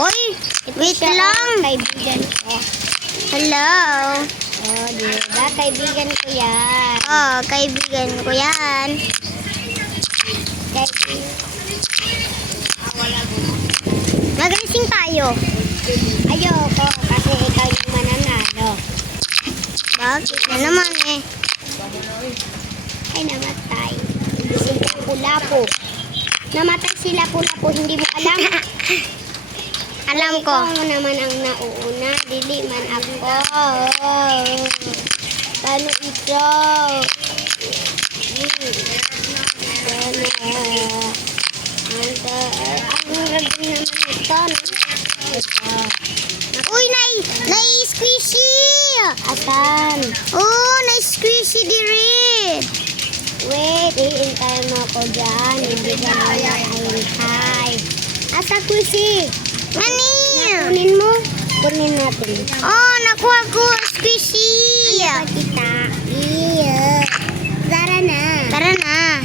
Oy, wait lang. Kaibigan ko. Hello. Oh, diba? Kaibigan ko yan. Oh, kaibigan ko yan. Mag-racing tayo. Ayoko, kasi ikaw yung mananalo. Bakit na naman eh? Ay, namatay. Si Lapu-Lapu. Namatay si Lapu-Lapu, hindi mo alam? Alam ko. Ikaw naman ang nauuna, dili man ako. Paano ito? Ang ragin naman ito. Uy, nai-squishy. Asan? Oh, nai-squishy diri. Wait, hihintay mo ako dyan. Hindi ka na hihintay. Asa ko si? Nani? Kunin mo? Kunin natin. Oh, nakuha ko squishy. Ano ba kita? Iya. Tara na. Tara na.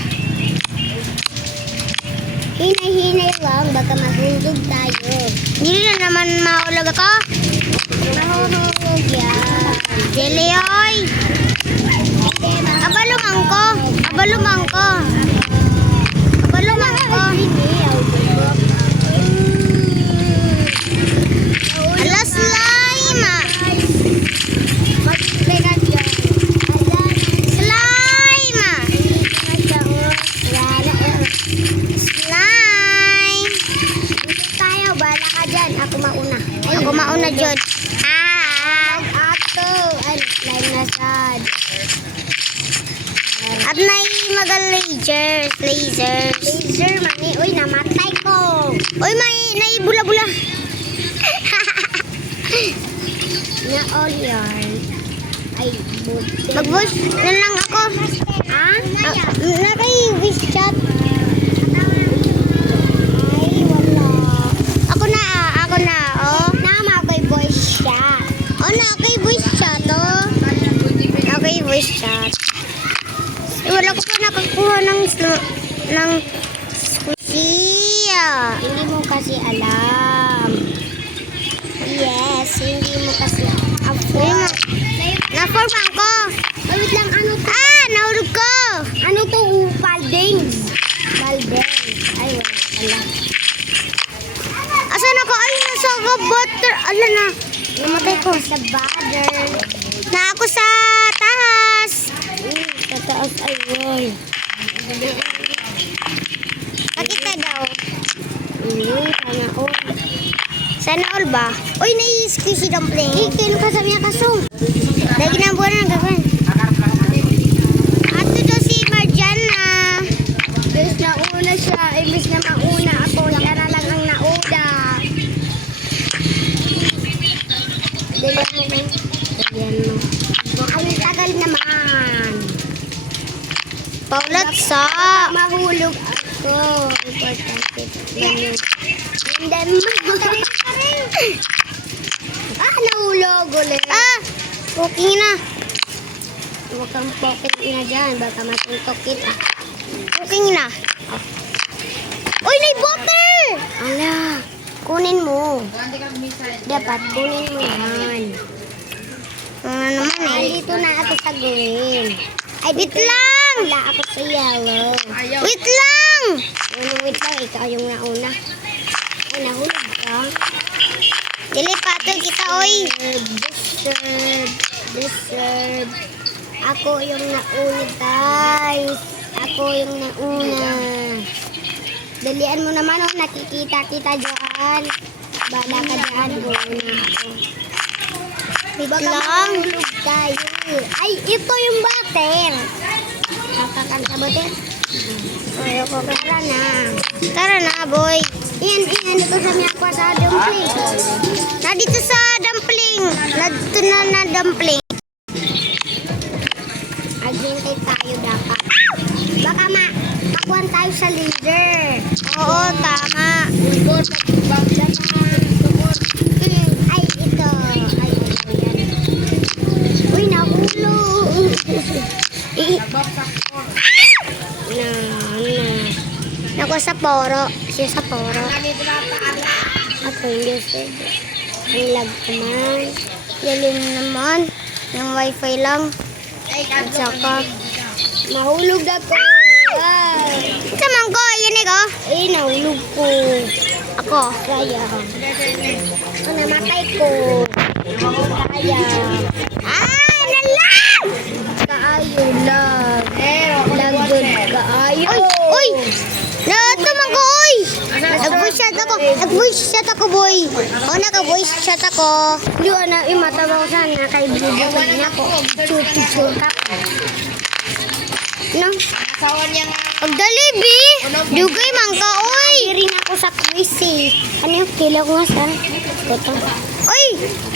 Hinay-hinay lang. Baka mahulog tayo. Hindi na naman mahulog ako. Mahulog yan. Dili, oy. Abalumang ko. Abalumang ko. Abalumang ko. Ala, slime. Slime. Slime. Tayo, bala ka dyan. Ako mauna. Ako mauna, Jod. Ato. Ay, slime na sad. At lasers. Laser, mami. Uy, namatay ko. Uy, may naibula-bula. Na all yarn. Ay, buti. Mag-voice na lang ako. Ha? Naka-wish chat. Ay, wala. Ako na, oh. Nama ko'y voice chat. Oh, naka-voice chat, oh. Naka-voice chat. Wala ko pa nakakuha ng squishy. Hindi mo kasi alam. Yes, hindi mo kasi afford. Na-form ko. Ay, wait lang, ano to? Ah, nahulog ko. Ano to? Baldings. Baldings. Ay, wala. Asan ako? Ay, nasa butter. Ala na. Namatay ko. Sa butter. Na ako sa taas. Sa taas, ay, wow. Nakita daw. Sana all. Sana all ba? Uy, nai-squishy dumpling. Kino ka sa miya kaso? Lagi na buwan ng gagawin. Ato daw si Marjana. Imbis na una siya, imbis na mauna ako, siya na lang ang nauna. Dalihan mo. Dalihan mo. Ang tagal naman. Paulat sa. Mahulog ako. Importante. Hindi mo. Nahulog ulit. Cooking na. Huwag kang pocket na dyan. Baka matuntok kita. Cooking na. Uy, nai-butter! Ala, kunin mo. Dapat kunin mo yan. Ano naman eh. Ay, dito na ako sa green. Ay, Wait lang! wala ako sa yellow. Wait lang! Wait lang, ikaw yung nauna. Ay, nahulog ka. Dili patol kita, oy. Deserve. Ako yung nauna, guys. Ako yung nauna. Dalian mo naman, oh. Nakikita kita dyan. Bala ka dyan, una ako. Diba ka lang. mahulog tayo? Ay, ito yung butter. Kakakan sa butter? Ayoko, tara na. Tara na, boy. Iyan, ito sa miya ko sa dumpling. Na dito sa dumpling. Nadto na dumpling. Aghintay tayo dapat. Baka makuhan tayo sa laser. Oo, tama. Ay, ito. Ay, yan. Uy, nahulog. Naku sa poro. Siya sa poro. Ako hindi pwede. Ang lag naman. Yalim naman. Yung wifi lang. At saka, mahulog ako. Ay, Samang ko, yun ko. nahulog ko. Ako. Kaya. Namatay ko. Kaya. Nalang! Kaayo lang. Lagod kaayo. Uy! Natumang ko, uy! Nag-voice chat ako. Nag-voice chat ako, boy. Naka-voice chat ako. Yun na, imatawa ko sana kay Bibigyan niya ko. Picture ka. No? Pagdali, bi! Dugay man ka, uy! Rin ako sa quiz eh. Ano yung kilo ko nga sa? Ito. Uy!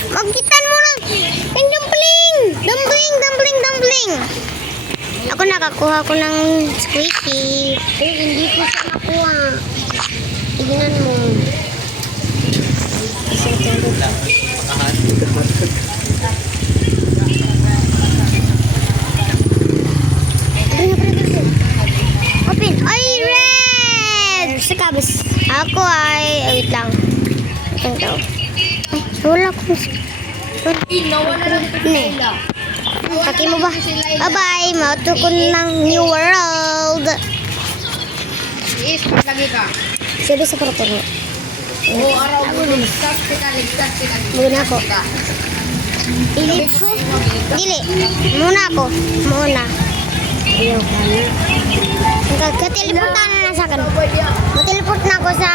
Magkitan mo na! Yung dumpling! Dumpling! Ako nakakuha ko ng squishy. Hindi ko siya nakuha. Tignan mo. Open! Ay, red! Sa kabis. Ako ay... wait lang. Ito daw. Ay, wala ko. Ne. Paki mo ba? Bye-bye! Mauto ko ng New World! Sabi sa puro-puro. Muna ako. Dilip ko. Dili. Muna ako. Muna. Ayaw ka na. Katelportan na sa akin. Mateleport na ako sa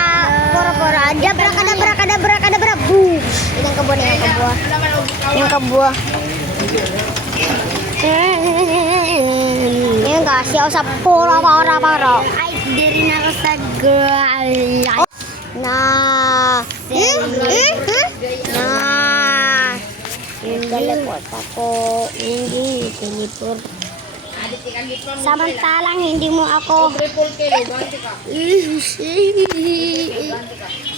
poro-poro. Kadabra. Boom! Ilang kabuha na yung kabuha. Yung kabuha. Yung kasi ako sa poro-poro. Ay, di rin ako sa girl. Na. Teleport ako. Hindi, teleport. Samantalang hindi mo ako.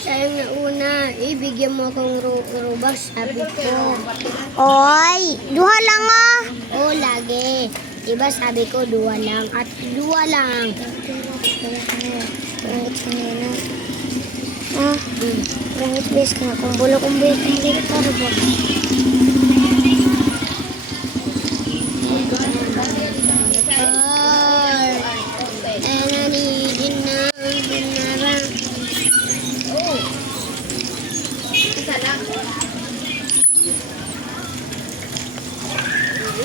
Sayang na una, ibigyan mo akong Robux, sabi ko. Oy, duha lang ah. Oo, lagi. Diba sabi ko, 2 lang at 2 lang. Pangit bes ka. Kung bulo kong bes, hindi ka Robux.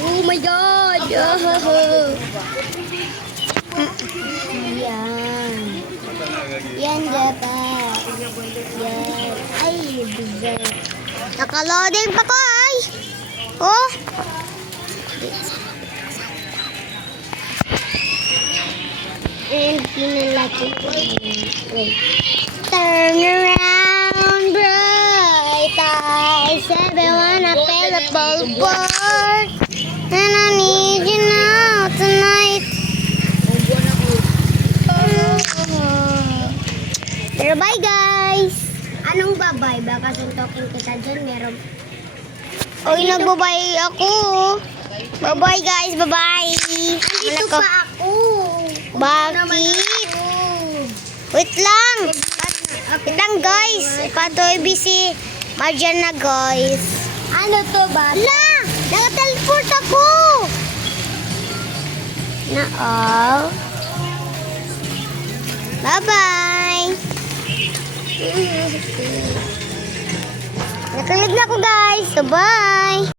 Oh my God! Yan. Yan dapat. Yan. Ay, bigat. Nakaloading pa ko ay. Oh. And pinalaki ko. Wait. Turn around, bright eyes. Everyone I feel the ballboard. And I need you now tonight. Pero bye guys. Anong babay? Baka suntokin kita dyan. Meron. Oy, nagbabay ako. Bye-bye guys, bye-bye. Andito pa ako. Bakit? Wait lang. Wait lang guys. Patoy busy. Marjan na guys. Ano to ba? La! Naka-teleport ako! Na-all. Bye-bye! Nakalig na ako guys. So, bye!